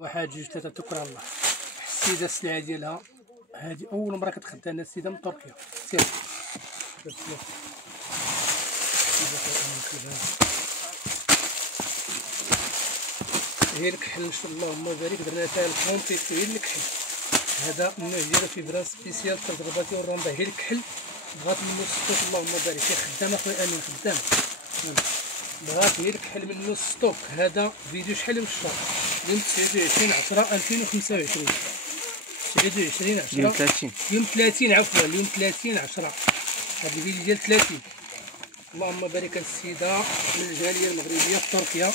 واحد جوج ثلاثة توكل على الله. السيدة السلعة ديالها هذه أول مرة كتخدم لنا السيدة من تركيا. سير هي الكحل ان شاء الله، اللهم بارك. درنا فيها الكونتيكتو هي الكحل، هذا النوع ديالو في بران سبيسيال تجربتي والرندا. هي الكحل بغات منو السطوك، اللهم بارك. هي خدام اخويا امين، خدام. بغات هي الكحل منو السطوك. هذا فيديو شحال من الشهر؟ يوم 29/10/2025. 29/10 يوم 30 عفوا، يوم 30/10. هذا الفيديو ديال 30. اللهم بارك. السيدة من الجالية المغربية في تركيا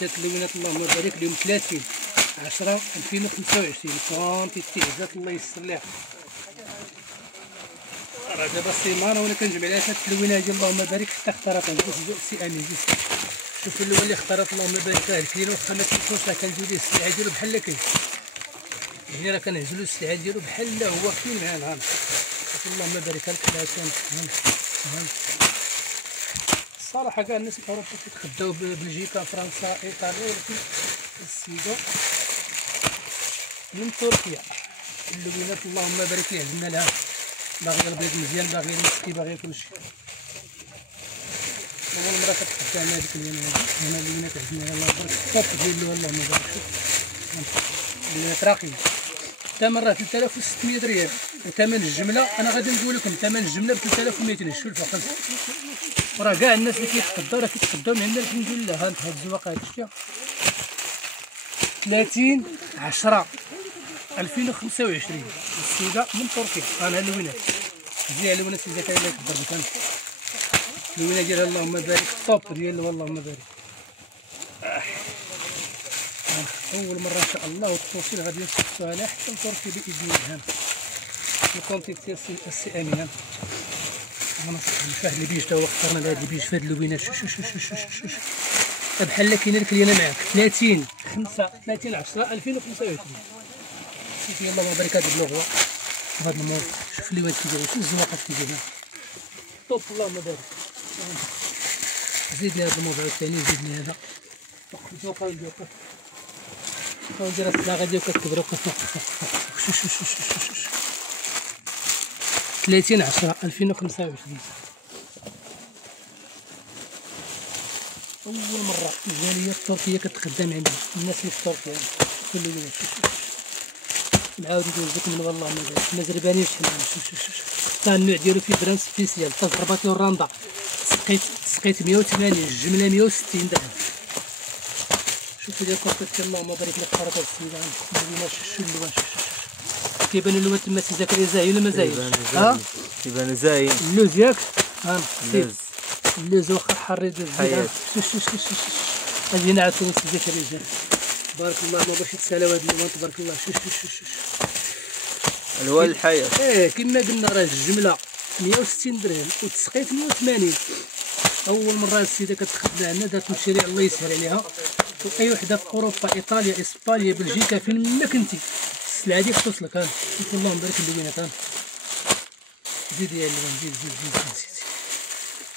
بدات اللوينات، اللهم بارك، اليوم 30/10/2025. كونتيتي عزات الله يسر ليها. راه دابا سيمانه وانا كنجمع عليها هاد اللوينه ديال اللهم بارك حتى اختارتها. نشوف سي امين جوج، شوف اللون اللي اختارت اللهم بارك فيها الكليل. واخا ما تنسوش راه كنجيو ليه السلعه ديالو بحال كاين، يعني راه كنهزلو السلعه ديالو بحال هو كاين معانا. ها اللهم بارك لك حلاتان. الصراحه كاع الناس في اوروبا كيتخداو ببلجيكا فرنسا ايطاليا، ولكن السيدة من تركيا اللوينات اللهم بارك ليه عزمنا لها. باغي البيض مزيان، باغي المسكي، باغي كلشي. اول مره كتخدم على هذيك اللوينه هذه. هنا اللوينات عزمنا لها الله يبارك. الطوب ديالو اللهم بارك. شوف اللوينات راقيه، الثمن راه 3600 ريال، وثمن الجمله انا غادي نقول لكم ثمن الجمله ب 3200. شوف الفرق. وراه كاع الناس اللي كيتخداو راه كيتخداو من عندنا الحمد لله. ها انت هاد الزواقه هاد شتيها 30/10/2025. السيدة من تركيا. انا اللوينات مزيان، اللوينات اللي كاين اللي كبر بك اللوينه ديالها اللهم بارك. الطوب ديالو اللهم بارك. اول مره ان شاء الله، والتوصيل غادي نوصلوها لها حتى لتركيا باذن الله. الكونتيكت ديال السي امين. انا فهاد اللي بيج تا هو اختارنا لهاد اللي بيج في هاد اللوينات. شوف بحال كاينه لك لينا معاك 30/10/2025. شوف اللهم بارك. هاد اللغوه هاد الموضوع، شوف اللي واد كيدير، شوف الزواقات كيديرها طوب اللهم بارك. زيد لي هاد الموضوع الثاني، زيد لي هذا الزواقه ديال ندير الصلاغه ديال كتكبر وكتوقف. شوف 30/10/2025. اول مره الجاليه التركيه كتخدم عندنا، الناس اللي في تركيا كل اللي نعاود ندوز لكم من والله ما زربانينش حنا. شوف النوع ديالو في بران سبيسيال تجربتي والرندا. تسقيت 180، الجمله 160 درهم. شوف ديال كونتيكت اللهم بارك لك. خرط هاد السيده اللوينه. شوف اللوان، شوف كيبان اللوان تما. سي زكريا زاهي ولا ما زاهيش؟ ها يبان زاهي اللوز ياك. ها اللوز واخا حار يدوز. شوف هادي هنا عاوتاني سي زكريا زاهي بارك الله. ما باش يتسالاو هاد اللوان تبارك الله. شوف الوان الحياه. كما قلنا راه الجمله 160 درهم وتسقيت 180. اول مره السيده كتخدم عندنا، دارت مشاريع الله يسهل عليها. واي وحده في اوروبا، ايطاليا، اسبانيا، بلجيكا، فين ما كنتي السلعه دي توصلك. ها شوف اللهم بارك اللوينات. ها زيد يا اللوان، زيد.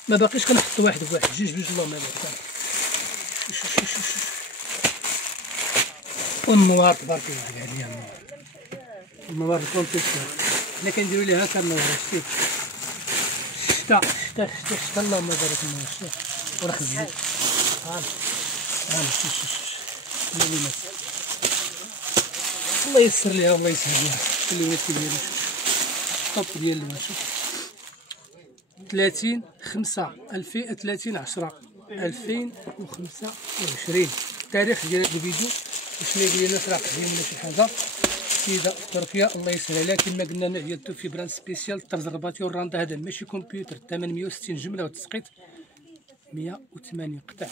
ما باقيش كنحط واحد بواحد، جوج اللهم بارك. شوف والنوار تبارك الله عليها. النوار الكونتيكت حنا كنديرو ليها هكا النوار. شتا اللهم بارك الله. شتا وراه خزي. شوف اللوينات الله يسر ليها والله يسهل ليها. اللوينات كيديرو الطوب ديال اللوان. شوف 30/10/2025. التاريخ ديال هاد الفيديو باش ما يقول لنا راه قديم ولا شي حاجه. سيده في تركيا الله يسهل عليها. كما قلنا النوع ديالو في بران سبيسيال ترزرباتي والرندا. هذا ماشي كمبيوتر، الثمن 160 جمله وتسقيط 180 قطع.